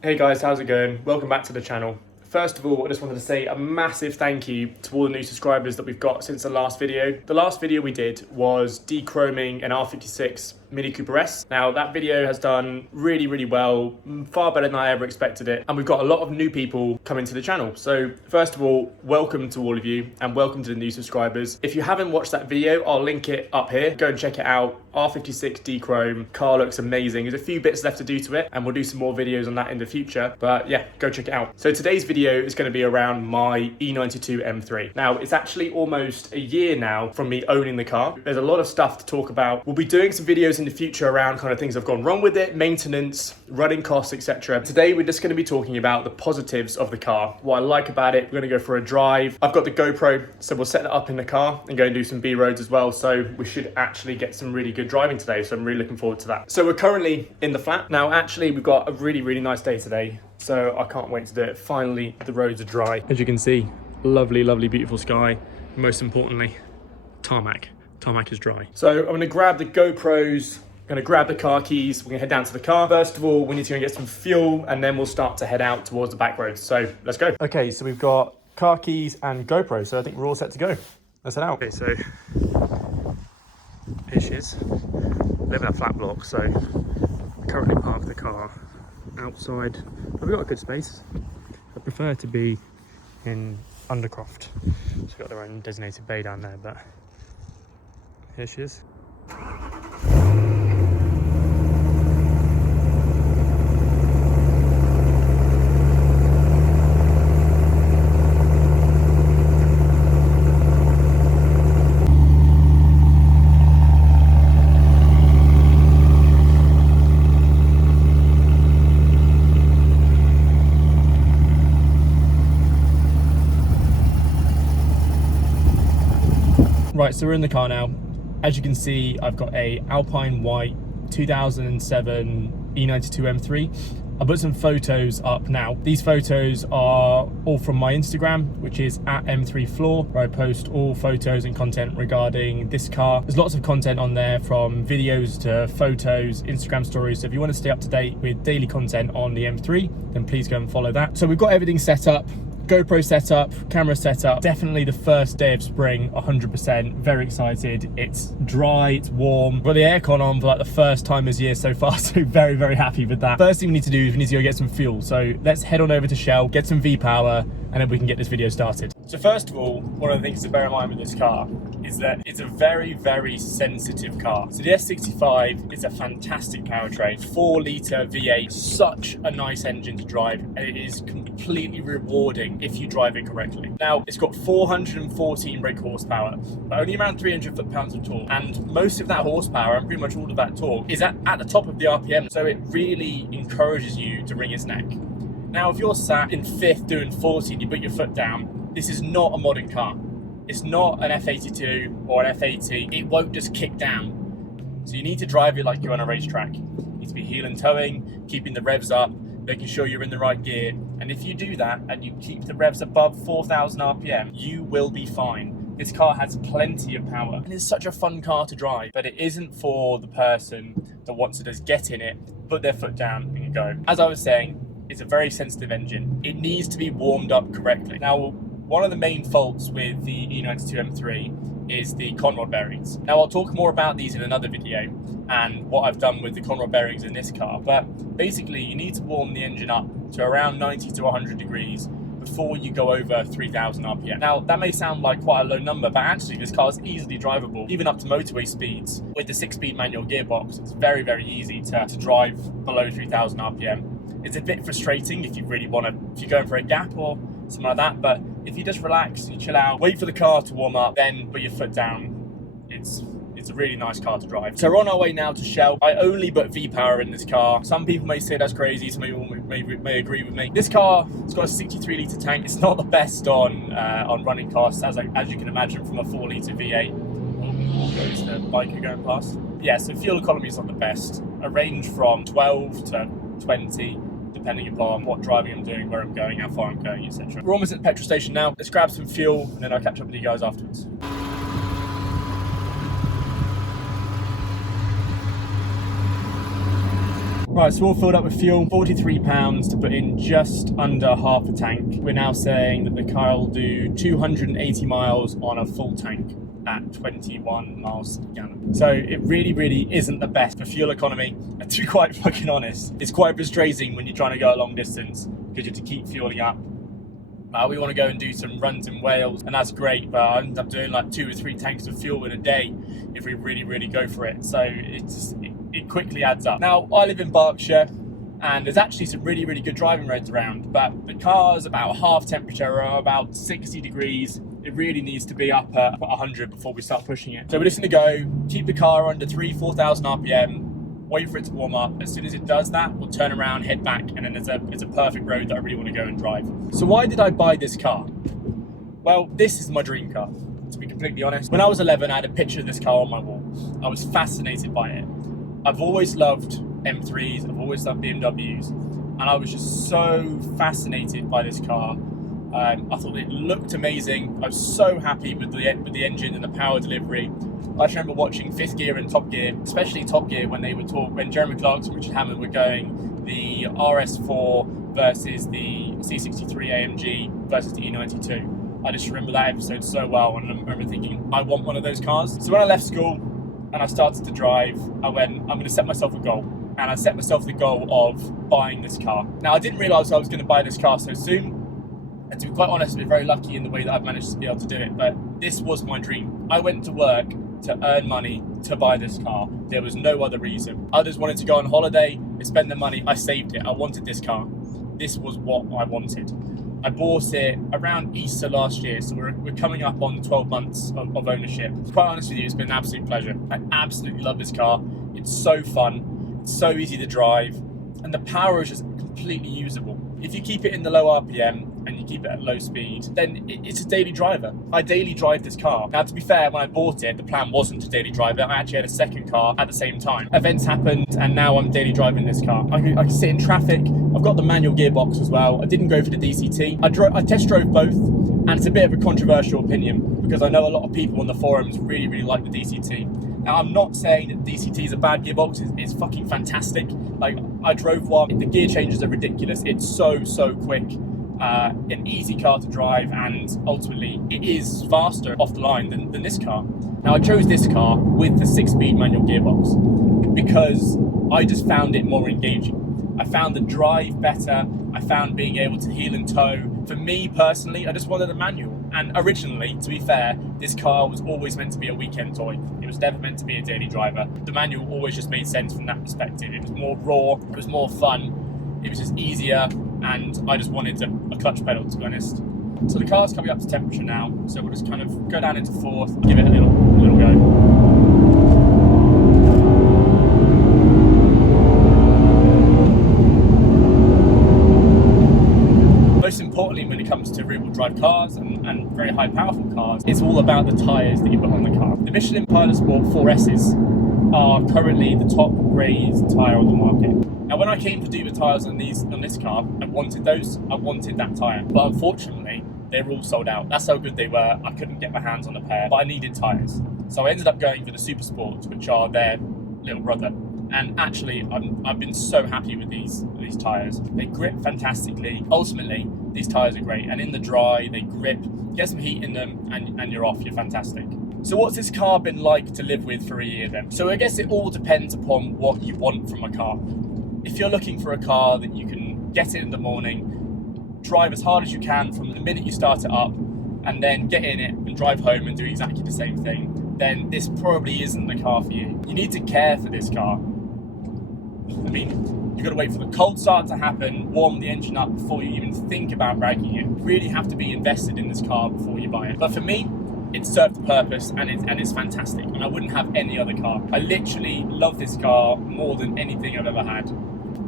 Hey guys, how's it going? Welcome back to the channel. First of all, I just wanted to say a massive thank you to all the new subscribers that we've got since the last video. The last video we did was dechroming an R56 Mini Cooper S. Now that video has done really well, far better than I ever expected it. And we've got a lot of new people coming to the channel. So first of all, welcome to all of you and welcome to the new subscribers. If you haven't watched that video, I'll link it up here. Go and check it out. R56 dechrome, car looks amazing. There's a few bits left to do to it and we'll do some more videos on that in the future. But yeah, go check it out. So today's video is going to be around my E92 M3. Now it's actually almost a year now from me owning the car. There's a lot of stuff to talk about. We'll be doing some videos in the future around kind of things that have gone wrong with it, maintenance, running costs, etc. Today we're just going to be talking about the positives of the car, what I like about it. We're going to go for a drive. I've got the GoPro, so we'll set that up in the car and go and do some B roads as well. So we should actually get some really good driving today. So I'm really looking forward to that. So we're currently in the flat. Now actually we've got a really nice day today. So I can't wait to do it. Finally, the roads are dry. As you can see, lovely, beautiful sky. Most importantly, tarmac. Tarmac is dry. So I'm gonna grab the GoPros, gonna grab the car keys, we're gonna head down to the car. First of all, we need to go and get some fuel and then we'll start to head out towards the back roads. So let's go. Okay, so we've got car keys and GoPro. So I think we're all set to go. Let's head out. Okay, so here she is. Live in a flat block, so I currently parked the car outside. We've got a good space. I prefer to be in Undercroft. She's got their own designated bay down there, but here she is. Right, so we're in the car now. As you can see, I've got a Alpine White 2007 E92 M3. I put some photos up now. These photos are all from my Instagram, which is at M3Floor, where I post all photos and content regarding this car. There's lots of content on there, from videos to photos, Instagram stories. So if you want to stay up to date with daily content on the M3, then please go and follow that. So we've got everything set up. GoPro setup, camera setup, definitely the first day of spring, 100%, very excited. It's dry, it's warm. Got the aircon on for like the first time this year so far, so very happy with that. First thing we need to do is we need to go get some fuel. So let's head on over to Shell, get some V-Power, and then we can get this video started. So first of all, one of the things to bear in mind with this car is that it's a very sensitive car. So the S65 is a fantastic powertrain, 4-litre V8, such a nice engine to drive, and it is completely rewarding if you drive it correctly. Now, it's got 414 brake horsepower, but only around 300 foot-pounds of torque, and most of that horsepower and pretty much all of that torque is at the top of the RPM, so it really encourages you to wring its neck. Now, if you're sat in 5th doing 40 and you put your foot down, this is not a modern car. It's not an F82 or an F80. It won't just kick down. So you need to drive it like you're on a racetrack. You need to be heel and towing, keeping the revs up, making sure you're in the right gear. And if you do that and you keep the revs above 4,000 RPM, you will be fine. This car has plenty of power and it's such a fun car to drive, but it isn't for the person that wants to just get in it, put their foot down and go. As I was saying, it's a very sensitive engine. It needs to be warmed up correctly. Now, one of the main faults with the E92 M3 is the conrod bearings. Now, I'll talk more about these in another video and what I've done with the conrod bearings in this car, but basically you need to warm the engine up to around 90 to 100 degrees before you go over 3,000 RPM. Now, that may sound like quite a low number, but actually this car is easily drivable, even up to motorway speeds. With the 6-speed manual gearbox, it's very easy to drive below 3,000 RPM. It's a bit frustrating if you really want to, if you're going for a gap or something like that, but if you just relax, you chill out, wait for the car to warm up, then put your foot down, it's a really nice car to drive. So we're on our way now to Shell. I only put V-Power in this car. Some people may say that's crazy, some people may agree with me. This car, it's got a 63-litre tank. It's not the best on running costs, as you can imagine from a 4-litre V8. There's the biker going past. Yeah, so fuel economy is not the best. A range from 12 to 20, depending upon what driving I'm doing, where I'm going, how far I'm going, etc. We're almost at the petrol station now. Let's grab some fuel and then I'll catch up with you guys afterwards. Right, so all filled up with fuel, £43 to put in just under half a tank. We're now saying that the car will do 280 miles on a full tank at 21 miles a gallon. So it really isn't the best for fuel economy. And to be quite fucking honest, it's quite frustrating when you're trying to go a long distance because you have to keep fueling up. We want to go and do some runs in Wales, and that's great, but I end up doing like 2 or 3 tanks of fuel in a day if we really go for it. So it quickly adds up. Now, I live in Berkshire, and there's actually some really good driving roads around, but the car's about half temperature, or about 60 degrees. It really needs to be up at 100 before we start pushing it. So we're just going to go, keep the car under 4,000 RPM, wait for it to warm up. As soon as it does that, we'll turn around, head back, and then it's a perfect road that I really want to go and drive. So why did I buy this car? Well, this is my dream car, to be completely honest. When I was 11, I had a picture of this car on my wall. I was fascinated by it. I've always loved M3s, I've always loved BMWs, and I was just so fascinated by this car. I thought it looked amazing. I was so happy with the engine and the power delivery. I just remember watching Fifth Gear and Top Gear, especially Top Gear, when when Jeremy Clarkson and Richard Hammond were going the RS4 versus the C63 AMG versus the E92. I just remember that episode so well, and I remember thinking, I want one of those cars. So when I left school and I started to drive, I went, I'm going to set myself a goal. And I set myself the goal of buying this car. Now, I didn't realise I was going to buy this car so soon. And to be quite honest, I've been very lucky in the way that I've managed to be able to do it. But this was my dream. I went to work to earn money to buy this car. There was no other reason. Others wanted to go on holiday, they spend their money. I saved it. I wanted this car. This was what I wanted. I bought it around Easter last year, so we're coming up on 12 months of ownership. To be quite honest with you, it's been an absolute pleasure. I absolutely love this car. It's so fun, it's so easy to drive, and the power is just completely usable. If you keep it in the low RPM and you keep it at low speed, then it's a daily driver. I daily drive this car. Now, to be fair, when I bought it, the plan wasn't to daily drive it. I actually had a second car at the same time. Events happened, and now I'm daily driving this car. I can sit in traffic. I've got the manual gearbox as well. I didn't go for the DCT. I test drove both, and it's a bit of a controversial opinion because I know a lot of people on the forums really like the DCT. Now, I'm not saying that DCT is a bad gearbox. It's fucking fantastic. Like, I drove one. The gear changes are ridiculous. It's so quick. An easy car to drive, and ultimately it is faster off the line than this car. Now, I chose this car with the 6-speed manual gearbox because I just found it more engaging. I found the drive better. I found being able to heel and tow. For me personally, I just wanted a manual. And originally, to be fair, this car was always meant to be a weekend toy. It was never meant to be a daily driver. The manual always just made sense from that perspective. It was more raw, it was more fun, it was just easier, and I just wanted a clutch pedal, to be honest. So the car's coming up to temperature now, so we'll just kind of go down into fourth, give it a little go. Most importantly, when it comes to rear-wheel drive cars and very high powerful cars, it's all about the tyres that you put on the car. The Michelin Pilot Sport 4S's are currently the top grade tyre on the market. Now, when I came to do the tyres on this car, I wanted that tyre, but unfortunately they were all sold out. That's how good they were. I couldn't get my hands on a pair, but I needed tyres, so I ended up going for the Super Sports, which are their little brother. And actually, I've been so happy with these tyres. They grip fantastically. Ultimately, these tyres are great. And in the dry, they grip. Get some heat in them, and you're off. You're fantastic. So what's this car been like to live with for a year then? So I guess it all depends upon what you want from a car. If you're looking for a car that you can get in the morning, drive as hard as you can from the minute you start it up, and then get in it and drive home and do exactly the same thing, then this probably isn't the car for you. You need to care for this car. I mean, you've got to wait for the cold start to happen, warm the engine up before you even think about ragging it. You really have to be invested in this car before you buy it. But for me, it served the purpose, and it's fantastic, and I wouldn't have any other car. I literally love this car more than anything I've ever had.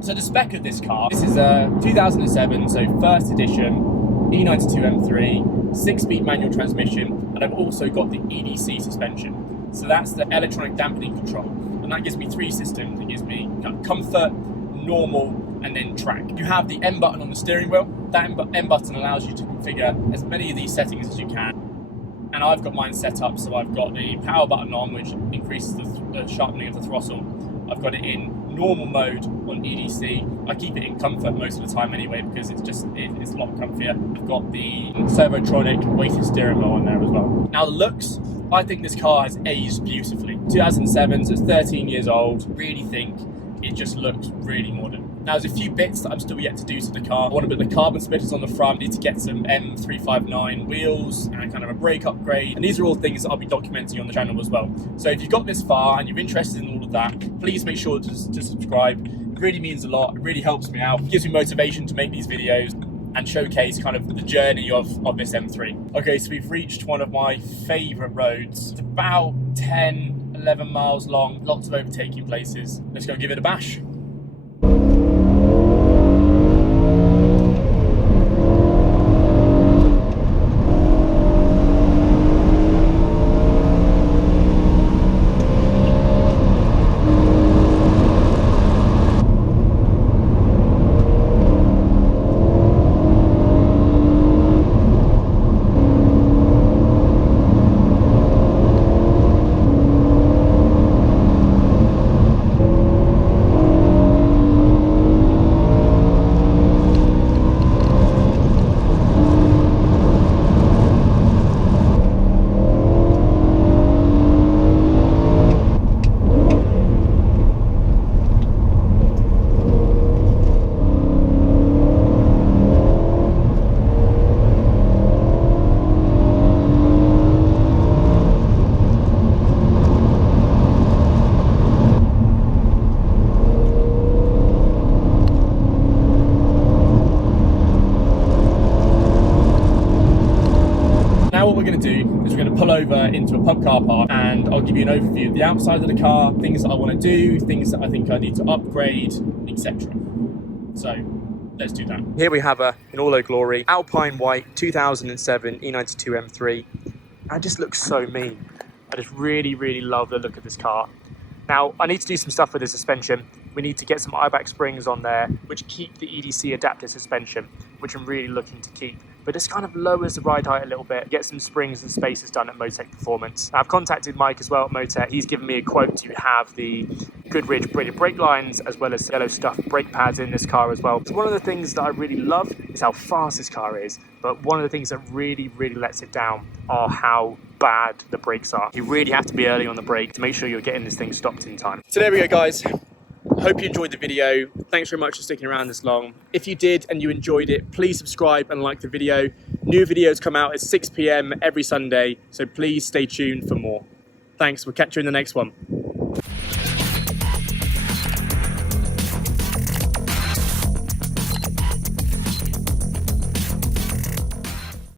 So the spec of this car, this is a 2007, so first edition, E92 M3, 6-speed manual transmission, and I've also got the EDC suspension. So that's the electronic dampening control, and that gives me 3 systems. It gives me comfort, normal, and then track. You have the M button on the steering wheel. That M button allows you to configure as many of these settings as you can. And I've got mine set up, so I've got the power button on, which increases the sharpening of the throttle. I've got it in normal mode on EDC. I keep it in comfort most of the time anyway, because it's a lot comfier. I've got the Servotronic weighted steering wheel on there as well. Now the looks, I think this car has aged beautifully. 2007, so it's 13 years old. Really think it just looks really modern. Now there's a few bits that I'm still yet to do to the car. I want to put the carbon splitters on the front, need to get some M359 wheels and kind of a brake upgrade. And these are all things that I'll be documenting on the channel as well. So if you've got this far and you're interested in all of that, please make sure to subscribe. It really means a lot. It really helps me out. It gives me motivation to make these videos and showcase kind of the journey of this M3. Okay, so we've reached one of my favorite roads. It's about 10, 11 miles long, lots of overtaking places. Let's go give it a bash. Now what we're going to do is we're going to pull over into a pub car park and I'll give you an overview of the outside of the car, things that I want to do, things that I think I need to upgrade, etc. So let's do that. Here we have in all her glory, Alpine White 2007 E92 M3. And it just looks so mean. I just really, really love the look of this car. Now, I need to do some stuff with the suspension. We need to get some IBAC springs on there, which keep the EDC adaptive suspension, which I'm really looking to keep. But this kind of lowers the ride height a little bit, get some springs and spacers done at Motec Performance. Now, I've contacted Mike as well at Motec. He's given me a quote to have the Goodrich braided brake lines as well as yellow stuffed brake pads in this car as well. So one of the things that I really love is how fast this car is, but one of the things that really, really lets it down are how bad the brakes are. You really have to be early on the brake to make sure you're getting this thing stopped in time. So there we go, guys. Hope you enjoyed the video. Thanks very much for sticking around this long. If you did and you enjoyed it, please subscribe and like the video. New videos come out at 6 p.m. every Sunday, so please stay tuned for more. Thanks, we'll catch you in the next one.